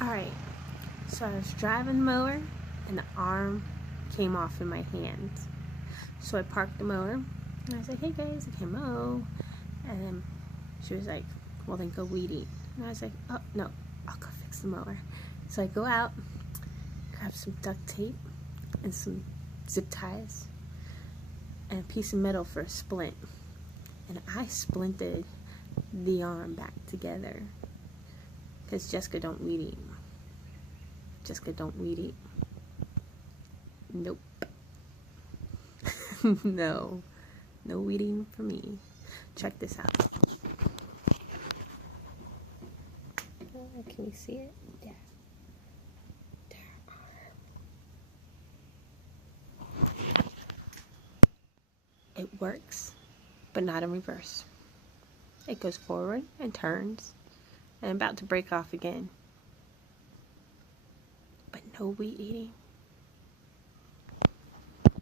Alright, so I was driving the mower and the arm came off in my hand. So I parked the mower and I was like, hey guys, I can mow. And then she was like, well then go weed eat. And I was like, oh no, I'll go fix the mower. So I go out, grab some duct tape and some zip ties and a piece of metal for a splint. And I splinted the arm back together. Because Jessica don't weed eat. Jessica don't weed eat. Nope. No. No weed eating for me. Check this out. Can you see it? Yeah. It works, but not in reverse. It goes forward and turns and about to break off again. But no weed eating.